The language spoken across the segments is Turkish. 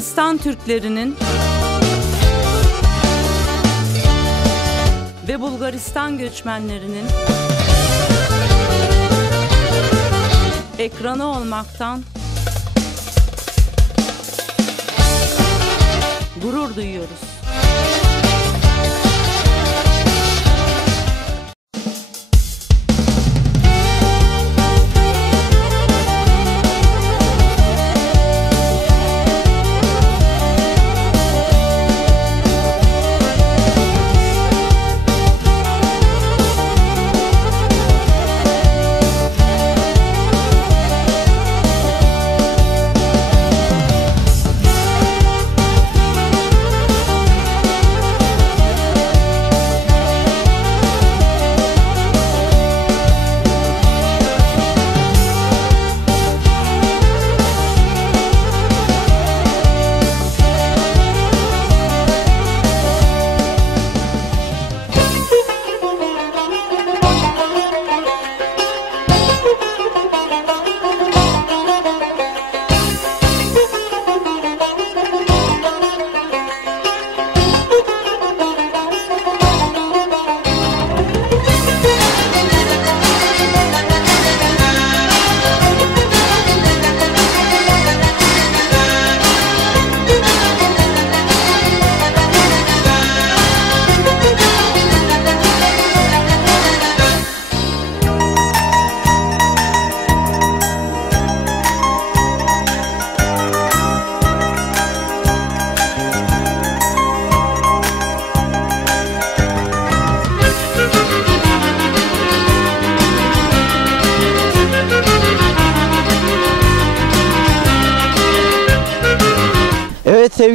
Bulgaristan Türklerinin ve Bulgaristan göçmenlerinin ekranı olmaktan gurur duyuyoruz.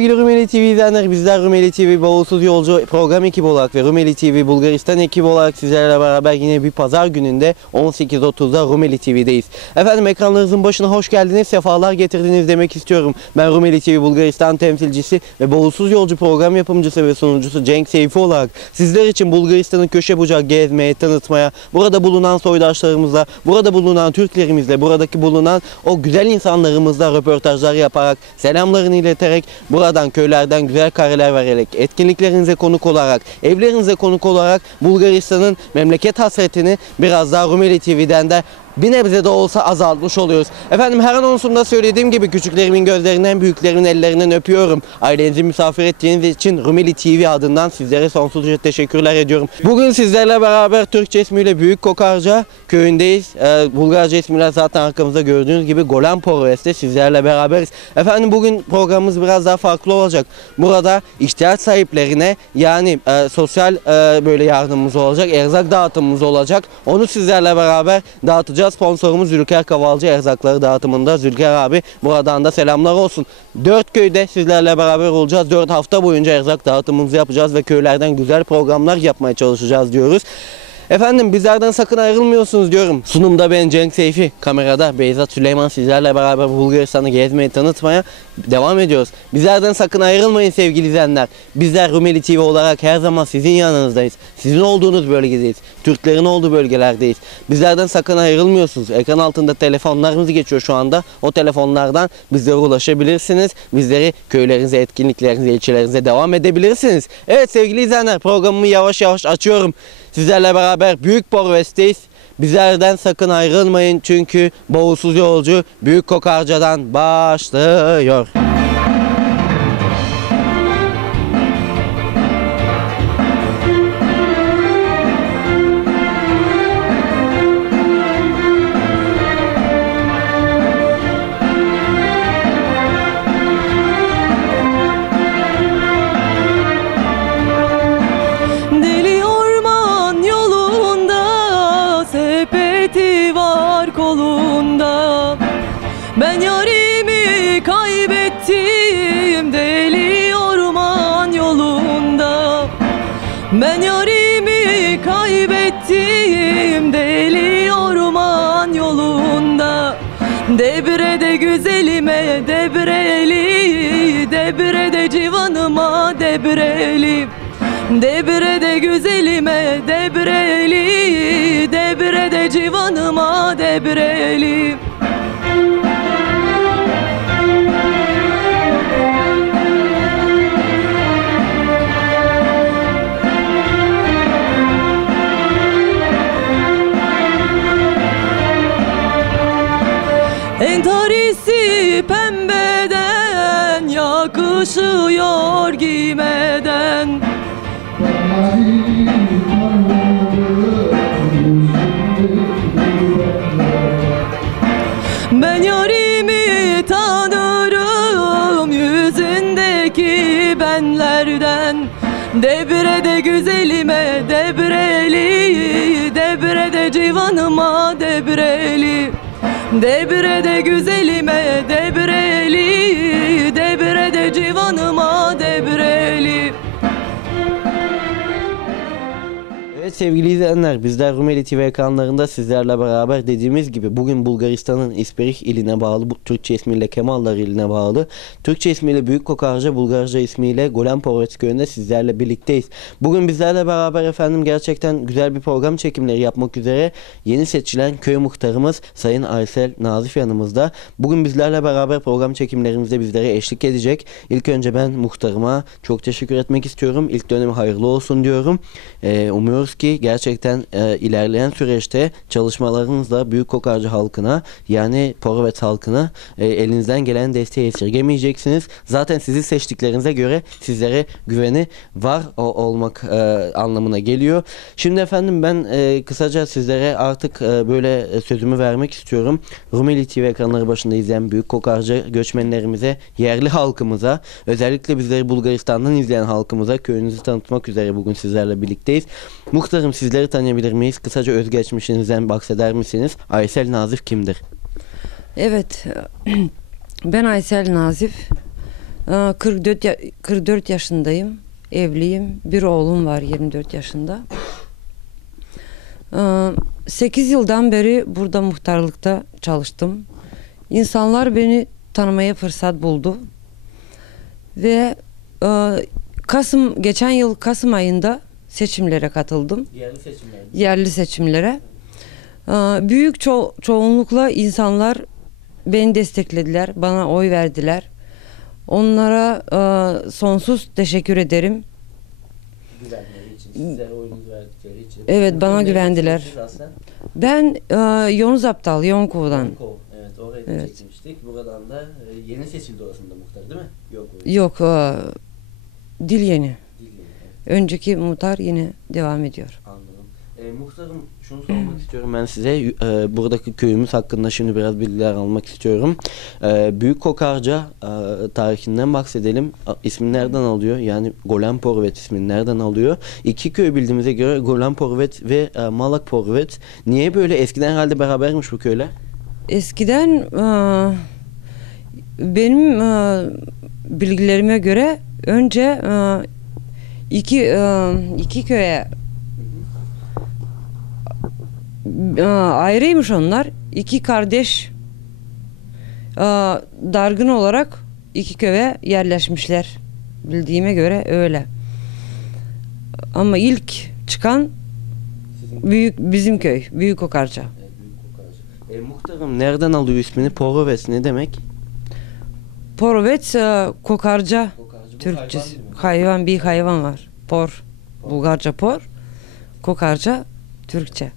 Sevgili Rumeli TV izleyenler bizler Rumeli TV Bavulsuz Yolcu program ekibi olarak ve Rumeli TV Bulgaristan ekibi olarak sizlerle beraber yine bir pazar gününde 18.30'da Rumeli TV'deyiz. Efendim ekranlarınızın başına hoş geldiniz, sefalar getirdiniz demek istiyorum. Ben Rumeli TV Bulgaristan temsilcisi ve Bavulsuz Yolcu program yapımcısı ve sunucusu Cenk Seyfi olarak sizler için Bulgaristan'ın köşe bucak gezmeye, tanıtmaya, burada bulunan soydaşlarımızla, burada bulunan Türklerimizle, buradaki bulunan o güzel insanlarımızla röportajlar yaparak, selamlarını ileterek, buradan köylerden güzel kareler vererek, etkinliklerinize konuk olarak, evlerinize konuk olarak Bulgaristan'ın memleket hasretini biraz daha Rumeli TV'den de bir nebze de olsa azaltmış oluyoruz. Efendim her anonsumda söylediğim gibi küçüklerimin gözlerinden, büyüklerimin ellerinden öpüyorum. Ailenizi misafir ettiğiniz için Rumeli TV adından sizlere sonsuzca teşekkürler ediyorum. Bugün sizlerle beraber Türkçe ismiyle Büyük Kokarca köyündeyiz. Ee, Bulgarca ismiyle zaten arkamızda gördüğünüz gibi Golan Povest'te sizlerle beraberiz. Efendim bugün programımız biraz daha farklı olacak. Burada ihtiyaç sahiplerine yani e, sosyal e, böyle yardımımız olacak, erzak dağıtımımız olacak. Onu sizlerle beraber dağıtacağız. Sponsorumuz Zülker Kavalcı erzakları dağıtımında Zülker abi buradan da selamlar olsun. Dört köyde sizlerle beraber olacağız. Dört hafta boyunca erzak dağıtımımızı yapacağız ve köylerden güzel programlar yapmaya çalışacağız diyoruz. Efendim bizlerden sakın ayrılmıyorsunuz diyorum. Sunumda ben Cenk Seyfi, kamerada Beyzat Süleyman sizlerle beraber Bulgaristan'ı gezmeye, tanıtmaya devam ediyoruz. Bizlerden sakın ayrılmayın sevgili izleyenler. Bizler Rumeli TV olarak her zaman sizin yanınızdayız. Sizin olduğunuz bölgedeyiz. Türklerin olduğu bölgelerdeyiz. Bizlerden sakın ayrılmıyorsunuz. Ekran altında telefonlarımız geçiyor şu anda. O telefonlardan bizlere ulaşabilirsiniz. Bizleri köylerinize, etkinliklerinize, ilçelerinize devam edebilirsiniz. Evet sevgili izleyenler programımı yavaş yavaş açıyorum. Sizlerle beraber Büyük Borvest'teyiz. Bizlerden sakın ayrılmayın çünkü Boğulsuz Yolcu Büyük Kokarca'dan başlıyor. Güzelime debreli Debre de civanıma debreli. Entari Debre de güzelime debreli Sevgili izleyenler bizler Rumeli TV ekranlarında sizlerle beraber dediğimiz gibi bugün Bulgaristan'ın İsperih iline bağlı, Türkçe ismiyle Kemallar iline bağlı, Türkçe ismiyle Büyük Kokarca, Bulgarca ismiyle Golan Povets köyünde sizlerle birlikteyiz. Bugün bizlerle beraber efendim gerçekten güzel bir program çekimleri yapmak üzere yeni seçilen köy muhtarımız Sayın Aysel Nazif yanımızda. Bugün bizlerle beraber program çekimlerimizde bizlere eşlik edecek. İlk önce ben muhtarıma çok teşekkür etmek istiyorum. İlk dönemi hayırlı olsun diyorum. Ee, umuyoruz ki gerçekten e, ilerleyen süreçte çalışmalarınızla Büyük Kokarcı halkına yani Porovet halkına e, elinizden gelen desteği esirgemeyeceksiniz. Zaten sizi seçtiklerinize göre sizlere güveni var o- olmak e, anlamına geliyor. Şimdi efendim ben e, kısaca sizlere artık e, böyle sözümü vermek istiyorum. Rumeli TV ekranları başında izleyen Büyük Kokarcı göçmenlerimize, yerli halkımıza, özellikle bizleri Bulgaristan'dan izleyen halkımıza köyünüzü tanıtmak üzere bugün sizlerle birlikteyiz. Muhtarım sizleri tanıyabilir miyiz? Kısaca özgeçmişinizden bahseder misiniz? Aysel Nazif kimdir? Evet, ben Aysel Nazif. Ee, 44, ya- 44 yaşındayım. Evliyim. Bir oğlum var 24 yaşında. 8 yıldan beri burada muhtarlıkta çalıştım. İnsanlar beni tanımaya fırsat buldu. Ve e, Kasım geçen yıl Kasım ayında seçimlere katıldım Yerli seçimler. yerli seçimlere. Büyük ço- çoğunlukla insanlar beni desteklediler, bana oy verdiler. Onlara sonsuz teşekkür ederim. Güvenleri için, sizlere oyunuzu verdikleri için. Evet, bana güvendiler. Ben e, Yonuz Aptal, Yonkov'dan. Evet orayı Evet. çekmiştik. Buradan da e, yeni seçildi orasında muhtar değil mi? Yok. Yok, e, dil yeni. Önceki muhtar yine devam ediyor. Anladım. E, muhtarım şunu sormak istiyorum ben size. E, buradaki köyümüz hakkında şimdi biraz bilgiler almak istiyorum. E, Büyük Kokarca e, tarihinden bahsedelim. A, ismini nereden alıyor? Yani Golan Porvet ismini nereden alıyor? İki köy bildiğimize göre Golan Porvet ve e, Malak Porvet. Niye böyle? Eskiden herhalde berabermiş bu köyler. Eskiden e, benim e, bilgilerime göre önce e, iki e, iki köye e, ayrıymış onlar. İki kardeş e, dargın olarak iki köye yerleşmişler. Bildiğime göre öyle. Ama ilk çıkan büyük bizim köy, Büyük Okarca. e, muhtarım nereden alıyor ismini? Poroves ne demek? Porovet e, kokarca Türkçesi. hayvan bir hayvan var. Por. Bulgarca por. Kokarca Türkçe.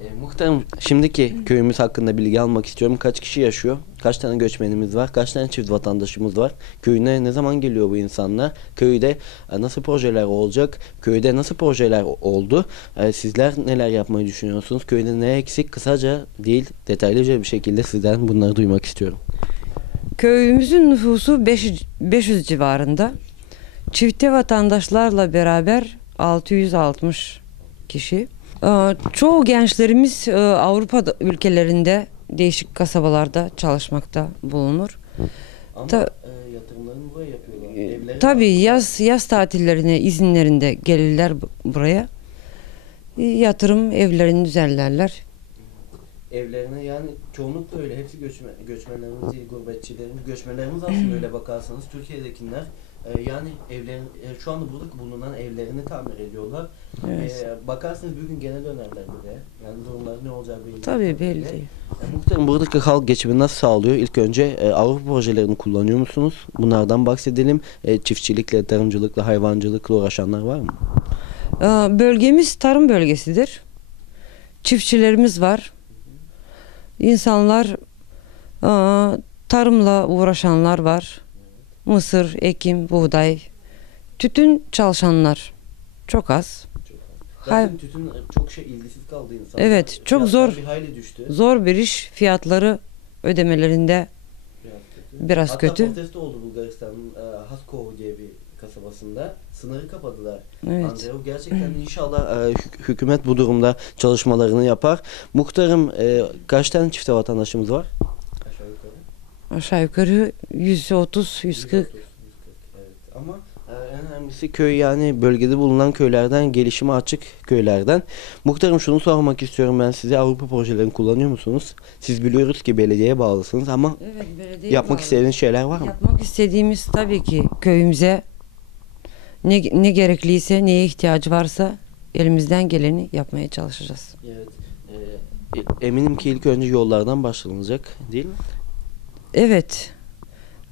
E, muhtarım şimdiki köyümüz hakkında bilgi almak istiyorum. Kaç kişi yaşıyor? Kaç tane göçmenimiz var? Kaç tane çift vatandaşımız var? Köyüne ne zaman geliyor bu insanlar? Köyde e, nasıl projeler olacak? Köyde nasıl projeler oldu? E, sizler neler yapmayı düşünüyorsunuz? Köyde ne eksik? Kısaca değil detaylıca bir şekilde sizden bunları duymak istiyorum. Köyümüzün nüfusu 500, 500 civarında. Çifte vatandaşlarla beraber 660 kişi. Ee, Çoğu gençlerimiz e, Avrupa ülkelerinde değişik kasabalarda çalışmakta bulunur. Ama Ta- e, yatırımlarını buraya yapıyorlar. Evleri Tabii yaz yaz tatillerine izinlerinde gelirler bu- buraya. E, Yatırım evlerini düzenlerler. Evlerine yani çoğunlukla öyle hepsi göçmen, göçmenlerimiz değil gurbetçilerimiz göçmenlerimiz aslında öyle bakarsanız Türkiye'dekiler e, yani evlerin e, şu anda burada bulunan evlerini tamir ediyorlar. Evet. E, bakarsanız bir gün gene dönerler buraya. Yani durumları ne olacağı belli. Tabii değil. belli değil. E, muhtemelen buradaki halk geçimi nasıl sağlıyor? İlk önce e, Avrupa projelerini kullanıyor musunuz? Bunlardan bahsedelim. E, çiftçilikle, tarımcılıkla, hayvancılıkla uğraşanlar var mı? Bölgemiz tarım bölgesidir. Çiftçilerimiz var. İnsanlar tarımla uğraşanlar var. Mısır, ekim, buğday, tütün çalışanlar. Çok az. Zaten tütün çok şey ilgisiz kaldı insanlar. Evet, çok Fiyatlar zor. Bir hayli düştü. Zor bir iş. Fiyatları ödemelerinde Biraz kötü. Biraz Hatta kötü. protesto oldu Bulgaristan'ın e, Haskova diye bir kasabasında. Sınırı kapadılar. evet. Andrew gerçekten inşallah e, hük- hükümet bu durumda çalışmalarını yapar. Muhtarım e, kaç tane çifte vatandaşımız var? Aşağı yukarı. Aşağı yukarı 130 140 130, 140, evet. Ama e, en önemlisi köy yani bölgede bulunan köylerden gelişime açık köylerden. Muhtarım şunu sormak istiyorum ben size Avrupa projelerini kullanıyor musunuz? Siz biliyoruz ki belediyeye bağlısınız ama Evet, belediye yapmak bağlı. istediğiniz şeyler var mı? Yapmak istediğimiz tabii ki köyümüze ne, ne gerekliyse, neye ihtiyacı varsa elimizden geleni yapmaya çalışacağız. Evet. e, eminim ki ilk önce yollardan başlanacak değil mi? Evet.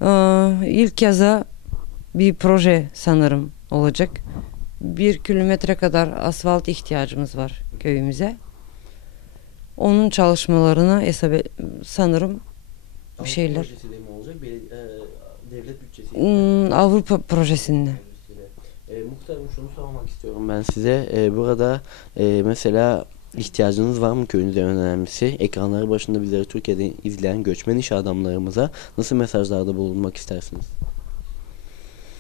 Aa, ilk yaza bir proje sanırım olacak. Bir kilometre kadar asfalt ihtiyacımız var köyümüze. Onun çalışmalarına hesap e- sanırım Avrupa şeyler. projesiyle mi olacak? Beledi- e, devlet bütçesiyle. hmm, Avrupa projesinde. E, muhtarım şunu sormak istiyorum ben size. E, burada e, mesela ihtiyacınız var mı köyünüzde en önemlisi? Ekranları başında bizleri Türkiye'de izleyen göçmen iş adamlarımıza nasıl mesajlarda bulunmak istersiniz?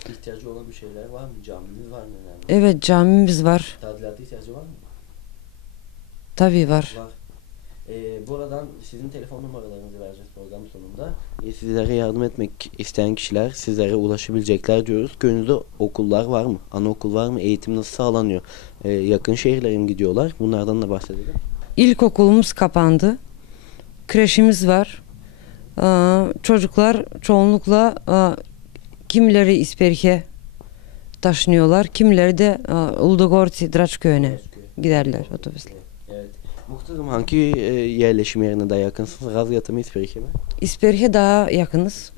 İhtiyacı olan bir şeyler var mı? Caminiz var mı önemli? Evet camimiz var. Tadilata ihtiyacı var mı? Tabii var. Var. Ee, buradan sizin telefon numaralarınızı vereceğiz program sonunda. Ee, sizlere yardım etmek isteyen kişiler sizlere ulaşabilecekler diyoruz. Köyünüzde okullar var mı? Anaokul var mı? Eğitim nasıl sağlanıyor? Ee, yakın şehirlere mi gidiyorlar? Bunlardan da bahsedelim. İlkokulumuz kapandı. Kreşimiz var. Aa, çocuklar çoğunlukla aa, kimileri İsperik'e taşınıyorlar. Kimileri de aa, Uludogorci Draçköy'üne giderler otobüsle. Muhtarım hangi e, yerleşim yerine daha yakınsınız? Razgat'a mı İsperik'e mi? İsperik'e daha yakınız.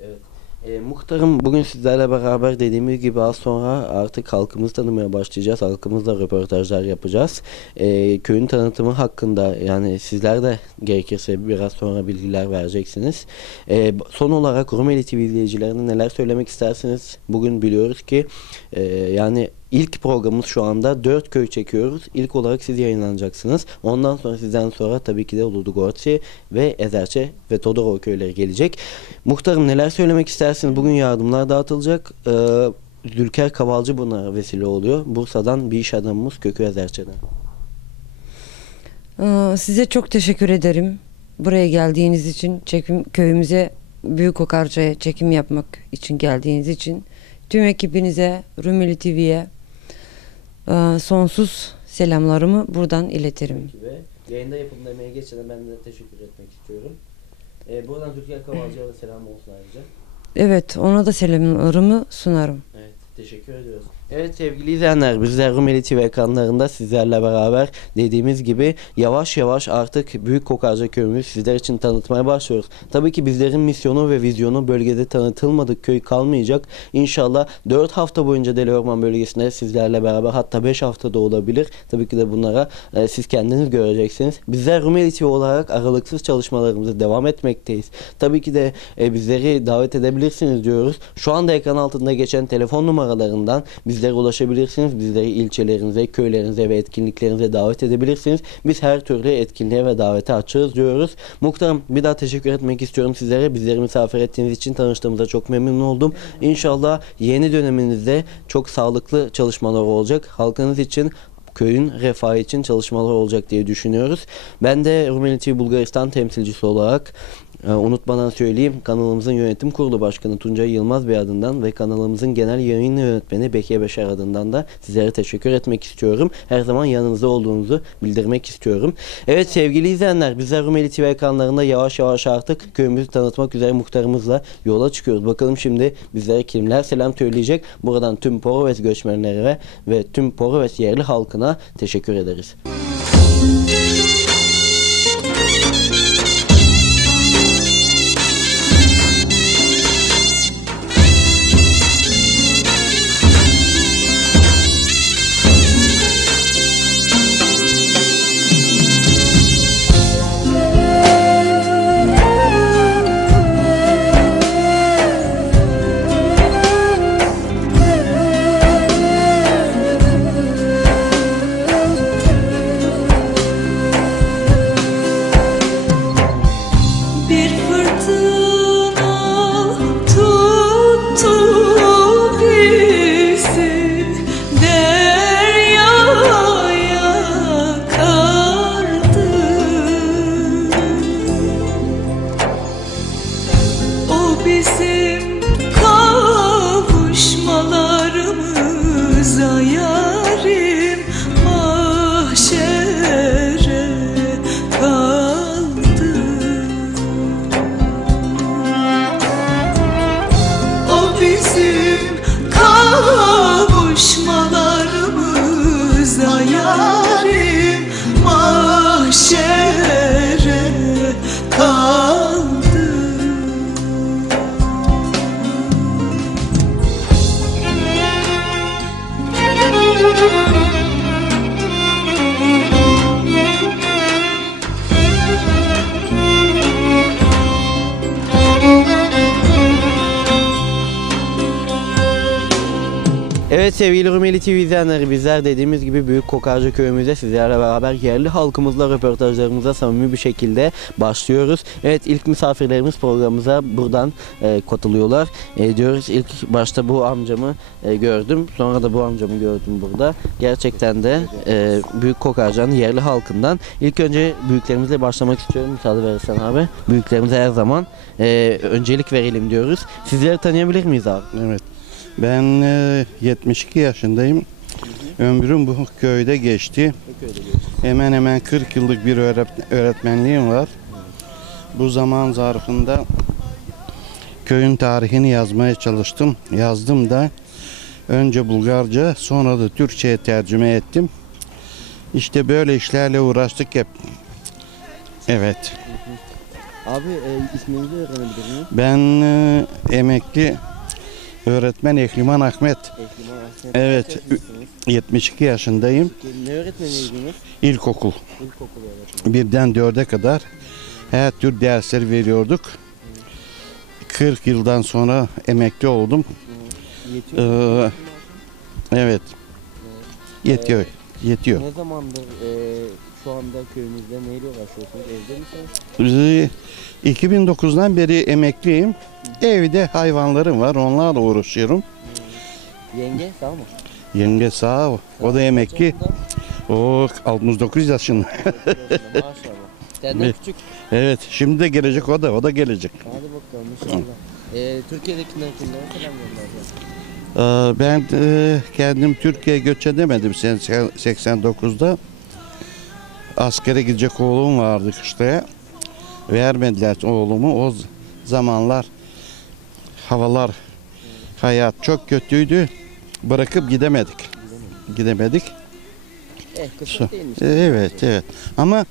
Evet. E, muhtarım bugün sizlerle beraber dediğimiz gibi az sonra artık halkımızı tanımaya başlayacağız. Halkımızla röportajlar yapacağız. E, köyün tanıtımı hakkında yani sizler de gerekirse biraz sonra bilgiler vereceksiniz. E, son olarak Rumeli TV izleyicilerine neler söylemek istersiniz? Bugün biliyoruz ki e, yani ilk programımız şu anda dört köy çekiyoruz. İlk olarak siz yayınlanacaksınız. Ondan sonra sizden sonra tabii ki de Uludugorci ve Ezerçe ve Todorov köyleri gelecek. Muhtarım neler söylemek istersiniz? Bugün yardımlar dağıtılacak. Ee, Zülker Kavalcı buna vesile oluyor. Bursa'dan bir iş adamımız Kökü Ezerçe'den. Aa, size çok teşekkür ederim. Buraya geldiğiniz için, çekim köyümüze Büyük Okarca'ya çekim yapmak için geldiğiniz için tüm ekibinize, Rumeli TV'ye aa, sonsuz selamlarımı buradan iletirim. Ve yayında yapımda emeği geçene ben de teşekkür etmek istiyorum. Ee, buradan Zülker Kavalcı'ya da selam olsun ayrıca. Evet, ona da selamlarımı sunarım. Evet, teşekkür ediyoruz. Evet sevgili izleyenler, bizler Rumeli TV ekranlarında sizlerle beraber dediğimiz gibi yavaş yavaş artık Büyük Kokarca köyümüzü sizler için tanıtmaya başlıyoruz. Tabii ki bizlerin misyonu ve vizyonu bölgede tanıtılmadık köy kalmayacak. İnşallah 4 hafta boyunca Deli Orman bölgesinde sizlerle beraber hatta 5 hafta da olabilir. Tabii ki de bunlara e, siz kendiniz göreceksiniz. Bizler Rumeli TV olarak aralıksız çalışmalarımızı devam etmekteyiz. Tabii ki de e, bizleri davet edebilirsiniz diyoruz. Şu anda ekran altında geçen telefon numaralarından bizlere ulaşabilirsiniz. Bizleri ilçelerinize, köylerinize ve etkinliklerinize davet edebilirsiniz. Biz her türlü etkinliğe ve davete açığız diyoruz. Muhtarım bir daha teşekkür etmek istiyorum sizlere. Bizleri misafir ettiğiniz için tanıştığımıza çok memnun oldum. İnşallah yeni döneminizde çok sağlıklı çalışmalar olacak. Halkınız için köyün refahı için çalışmalar olacak diye düşünüyoruz. Ben de Rumeli TV Bulgaristan temsilcisi olarak e, unutmadan söyleyeyim kanalımızın yönetim kurulu başkanı Tuncay Yılmaz Bey adından ve kanalımızın genel yayın yönetmeni Bekir Beşer adından da sizlere teşekkür etmek istiyorum. Her zaman yanınızda olduğunuzu bildirmek istiyorum. Evet sevgili izleyenler bizler Rumeli TV ekranlarında yavaş yavaş artık köyümüzü tanıtmak üzere muhtarımızla yola çıkıyoruz. Bakalım şimdi bizlere kimler selam söyleyecek. Buradan tüm Poroves göçmenleri ve tüm Poroves yerli halkına teşekkür ederiz. Evet sevgili Rumeli TV izleyenleri bizler dediğimiz gibi Büyük Kokarca köyümüzde sizlerle beraber yerli halkımızla röportajlarımıza samimi bir şekilde başlıyoruz. Evet ilk misafirlerimiz programımıza buradan e, katılıyorlar. E, diyoruz ilk başta bu amcamı e, gördüm. Sonra da bu amcamı gördüm burada. Gerçekten de e, Büyük Kokarca'nın yerli halkından. İlk önce büyüklerimizle başlamak istiyorum. Müsaade verirsen abi. Büyüklerimize her zaman e, öncelik verelim diyoruz. Sizleri tanıyabilir miyiz abi? Evet. Ben e, 72 yaşındayım. Ömrüm bu köyde geçti. Hemen hemen 40 yıllık bir öğret- öğretmenliğim var. Bu zaman zarfında köyün tarihini yazmaya çalıştım. Yazdım da önce Bulgarca sonra da Türkçe'ye tercüme ettim. İşte böyle işlerle uğraştık hep. Evet. Abi e, isminizi öğrenebilir miyim? Ben e, emekli öğretmen Ekliman Ahmet. Ekliman Ahmet. Evet, Kaç yaşındasınız? 72 yaşındayım. Ne öğretmeniydiniz? İlkokul. İlkokul öğretmeni. Birden dörde kadar her tür dersleri veriyorduk. 40 yıldan sonra emekli oldum. Yetiyor. Ee, evet. Yetiyor. Yetiyor. Ne zamandır e, şu anda köyünüzde neyle uğraşıyorsunuz? Evde misiniz? Ee, 2009'dan beri emekliyim. Evde hayvanlarım var. Onlarla uğraşıyorum. Yenge sağ mı? Yenge sağ ol. O da emekli. O 69 yaşında. Maşallah. Senden küçük. Evet. Şimdi de gelecek o da. O da gelecek. Hadi bakalım inşallah. E, Türkiye'dekinden kimlere selam göndereceğim? Ee, Ben e, kendim Türkiye'ye göç edemedim sen 89'da. Askere gidecek oğlum vardı kışlaya. Vermediler oğlumu. O zamanlar havalar, hayat çok kötüydü. Bırakıp gidemedik. Gidemedik. Eh kısmet değilmiş. Evet, evet. Ama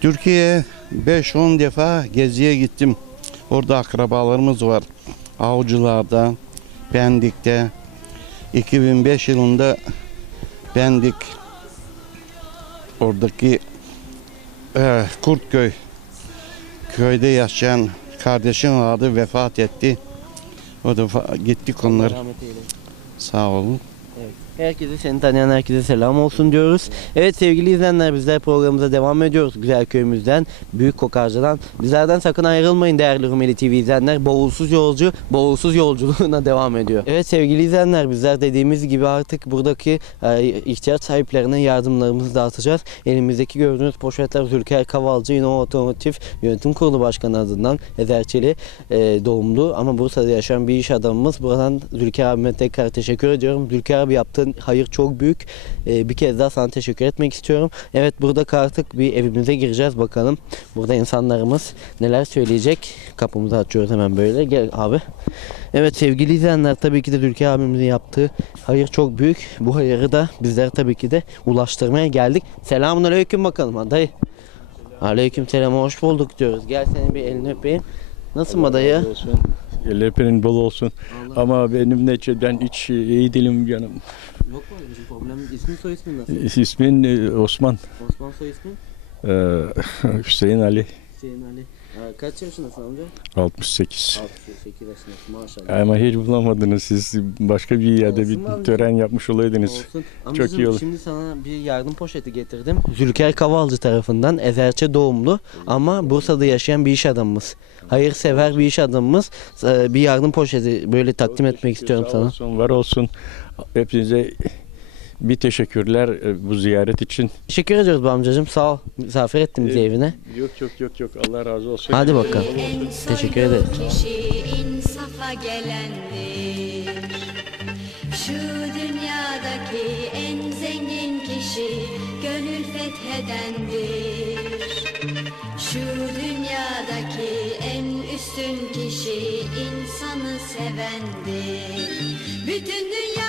Türkiye'ye 5-10 defa geziye gittim. Orada akrabalarımız var. Avcılar'da, Pendik'te. 2005 yılında Pendik oradaki e, Kurtköy köyde yaşayan kardeşim vardı vefat etti. O da gittik onları. Sağ olun. Herkese seni tanıyan herkese selam olsun diyoruz. Evet sevgili izleyenler bizler programımıza devam ediyoruz. Güzel köyümüzden, Büyük Kokarca'dan. Bizlerden sakın ayrılmayın değerli Rumeli TV izleyenler. Bavulsuz yolcu, bavulsuz yolculuğuna devam ediyor. Evet sevgili izleyenler bizler dediğimiz gibi artık buradaki e, ihtiyaç sahiplerine yardımlarımızı dağıtacağız. Elimizdeki gördüğünüz poşetler Zülker Kavalcı İnno Otomotiv Yönetim Kurulu Başkanı adından Ezerçeli e, doğumlu ama Bursa'da yaşayan bir iş adamımız. Buradan Zülker abime tekrar teşekkür ediyorum. Zülker abi yaptığın hayır çok büyük. E, bir kez daha sana teşekkür etmek istiyorum. Evet burada artık bir evimize gireceğiz bakalım. Burada insanlarımız neler söyleyecek. Kapımızı açıyoruz hemen böyle. Gel abi. Evet sevgili izleyenler tabii ki de Zülker abimizin yaptığı hayır çok büyük. Bu hayırı da bizler tabii ki de ulaştırmaya geldik. Selamun aleyküm bakalım adayı. Aleyküm selam hoş bulduk diyoruz. Gel senin bir elini öpeyim. Nasılsın adayı? Ellerin bol olsun. Ama benim neçe ben hiç iyi değilim canım. Yok mu öyle bir problem? İsmin soy ismin nasıl? İsmin e, Osman. Osman soy ismin? Ee, Hüseyin Ali. Hüseyin Ali. Kaç yaşındasın amca? 68. 68 yaşındasın maşallah. Ama hiç bulamadınız siz başka bir yerde Olsun bir amca. tören yapmış olaydınız. Olsun. Çok iyi olur. Şimdi sana bir yardım poşeti getirdim. Zülker Kavalcı tarafından Ezerçe doğumlu ama Bursa'da yaşayan bir iş adamımız. Hayırsever bir iş adamımız. Ee, Bir yardım poşeti böyle takdim etmek istiyorum Sağ sana. olsun, var olsun. Hepinize bir teşekkürler e, bu ziyaret için. Teşekkür ediyoruz bu amcacığım. Sağ ol. Misafir ettin bizi Ee, evine. Yok yok yok yok Allah razı olsun. Hadi bakalım. En Teşekkür ederim. kişi insafa gelendir. Şu dünyadaki en zengin kişi gönül fethedendir. Şu dünyadaki en üstün kişi insanı sevendir. Bütün dünya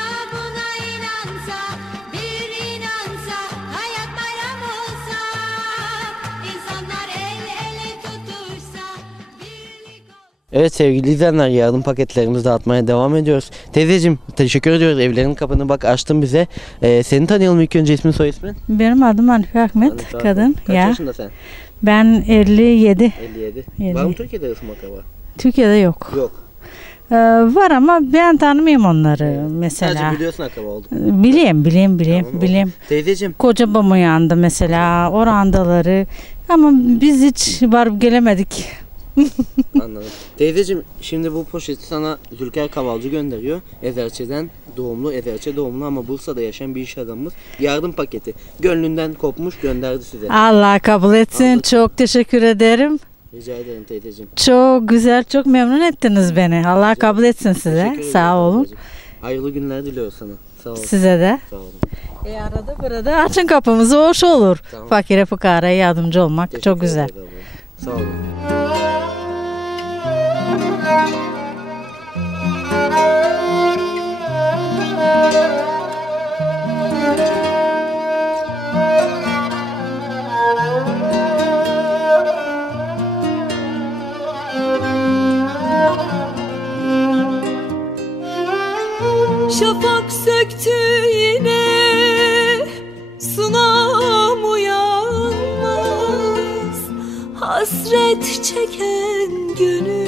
Evet sevgili izleyenler yardım paketlerimizi dağıtmaya devam ediyoruz. Teyzeciğim teşekkür ediyoruz. Evlerin kapını bak açtın bize. Ee, seni tanıyalım ilk önce ismin soy ismin. Benim adım Hanife Ahmet, Hanife kadın. Kaç ya. yaşında sen? Ben 57. 57. 50. Var mı Türkiye'de ısım akraba? Türkiye'de yok. Yok. Ee, var ama ben tanımıyorum onları mesela. Sadece biliyorsun akraba olduk. Bileyim, bileyim, bileyim, Tamam, bileyim. Teyzeciğim Koca babamın yanında mesela, orandaları. Ama biz hiç varıp gelemedik. anladım. Teyzeciğim şimdi bu poşeti sana Zülker Kavalcı gönderiyor. Ezerçe'den doğumlu, Ezerçe doğumlu ama Bursa'da yaşayan bir iş adamımız. Yardım paketi. Gönlünden kopmuş gönderdi size. Allah kabul etsin. Anladım. Çok teşekkür ederim. Rica ederim teyzeciğim. Çok güzel, çok memnun ettiniz beni. Allah kabul etsin size. ederim Sağ olun. ablacığım. Hayırlı günler diliyoruz sana. Sağ ol. Size de. Sağ olun. E arada burada açın kapımızı hoş olur. Tamam. Fakire fukaraya yardımcı olmak Teşekkür çok güzel. ederiz abla. Sağ olun. Şafak söktü yine Sunam uyanmaz. Hasret çeken gönül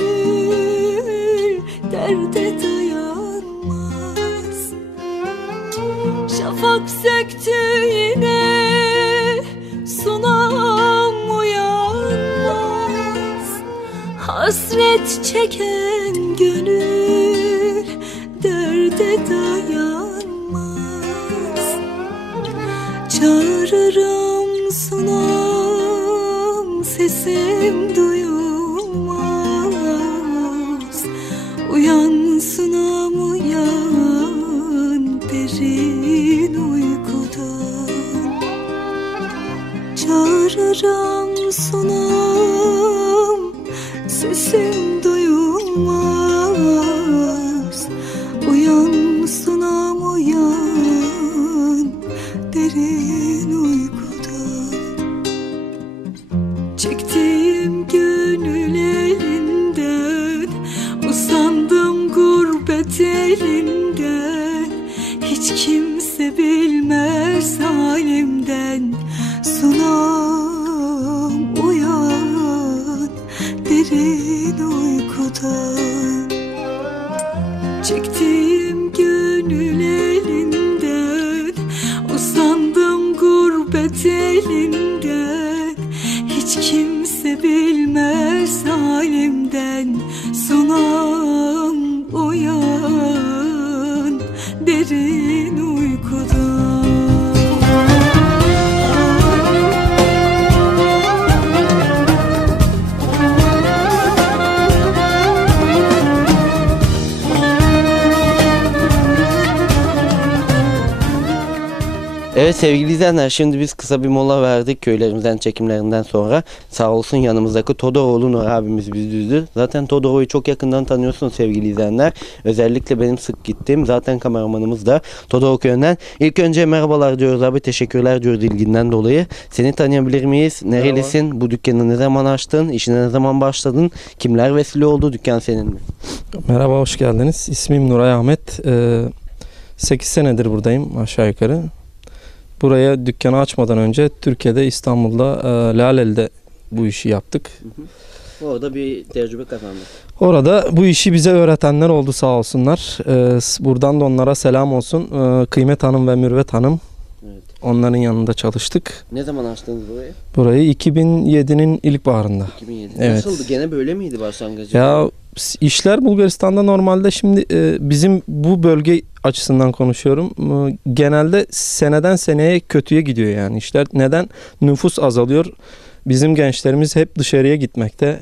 Hasret çeken gönül derde dayanmaz. Çağırırım sunam sesim duyulmaz. Uyan sunam sevgili izleyenler şimdi biz kısa bir mola verdik köylerimizden çekimlerinden sonra. Sağ olsun yanımızdaki Todoroğlu Nur abimiz bizi düzdü. Zaten Todoro'yu çok yakından tanıyorsunuz sevgili izleyenler. Özellikle benim sık gittiğim zaten kameramanımız da Todoro köyünden. İlk önce merhabalar diyoruz abi teşekkürler diyoruz ilginden dolayı. Seni tanıyabilir miyiz? Nerelisin? Bu dükkanı ne zaman açtın? İşine ne zaman başladın? Kimler vesile oldu? Dükkan senin mi? Merhaba, hoş geldiniz. İsmim Nuray Ahmet. Ee, 8 senedir buradayım aşağı yukarı. Buraya dükkanı açmadan önce Türkiye'de İstanbul'da e, Laleli'de bu işi yaptık. Orada bir tecrübe kazandık. Orada bu işi bize öğretenler oldu sağ olsunlar. Ee, buradan da onlara selam olsun. Ee, Kıymet Hanım ve Mürvet Hanım. Evet. Onların yanında çalıştık. Ne zaman açtınız burayı? Burayı 2007'nin ilk baharında. 2007. Evet. Nasıldı? Gene böyle miydi başlangıcı? Ya işler Bulgaristan'da normalde şimdi e, bizim bu bölge açısından konuşuyorum. E, genelde seneden seneye kötüye gidiyor yani işler. Neden? Nüfus azalıyor. Bizim gençlerimiz hep dışarıya gitmekte.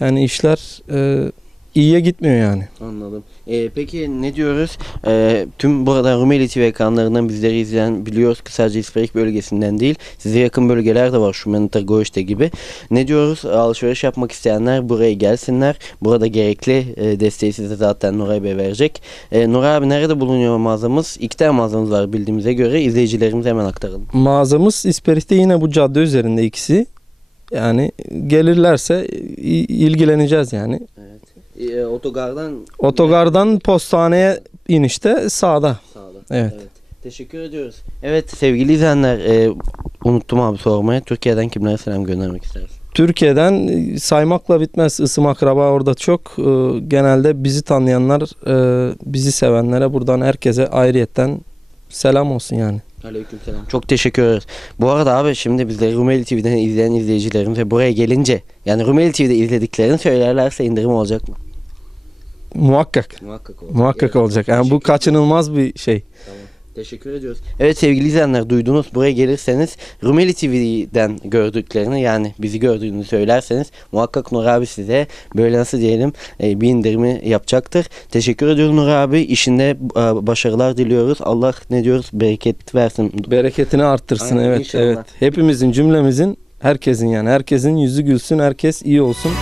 Yani işler e, iyiye gitmiyor yani. Anladım. Ee, peki ne diyoruz? Ee, tüm burada Rumeli TV ekranlarından bizleri izleyen biliyoruz ki sadece İsverik bölgesinden değil. Size yakın bölgeler de var. Şumenita, Goişte gibi. Ne diyoruz? Alışveriş yapmak isteyenler buraya gelsinler. Burada gerekli e, desteği size zaten Nuray Bey verecek. E, Nuray abi nerede bulunuyor mağazamız? İki tane mağazamız var bildiğimize göre. İzleyicilerimize hemen aktaralım. Mağazamız İsperik'te yine bu cadde üzerinde ikisi. Yani gelirlerse ilgileneceğiz yani. E, otogardan Otogardan postaneye inişte sağda. sağda. Evet. Teşekkür ediyoruz. Evet sevgili izleyenler e, unuttum abi sormaya. Türkiye'den kimlere selam göndermek istersin? Türkiye'den e, saymakla bitmez ısım akraba orada çok. E, Genelde bizi tanıyanlar, e, bizi sevenlere buradan herkese ayrıyetten selam olsun yani. Aleykümselam. Çok teşekkür ederiz. Bu arada abi şimdi bizleri Rumeli TV'den izleyen izleyicilerimiz ve buraya gelince yani Rumeli TV'de izlediklerini söylerlerse indirim olacak mı? Muhakkak. Muhakkak olacak. Muhakkak olacak. Yani bu kaçınılmaz bir şey. Teşekkür ediyoruz. Evet sevgili izleyenler duydunuz. Buraya gelirseniz Rumeli TV'den gördüklerini yani bizi gördüğünü söylerseniz muhakkak Nur abi size böyle nasıl diyelim e, bir indirimi yapacaktır. Teşekkür ediyorum Nur abi. İşinde e, başarılar diliyoruz. Allah ne diyoruz bereket versin. Bereketini arttırsın Aynen, evet inşallah. evet. Hepimizin cümlemizin herkesin yani herkesin yüzü gülsün herkes iyi olsun.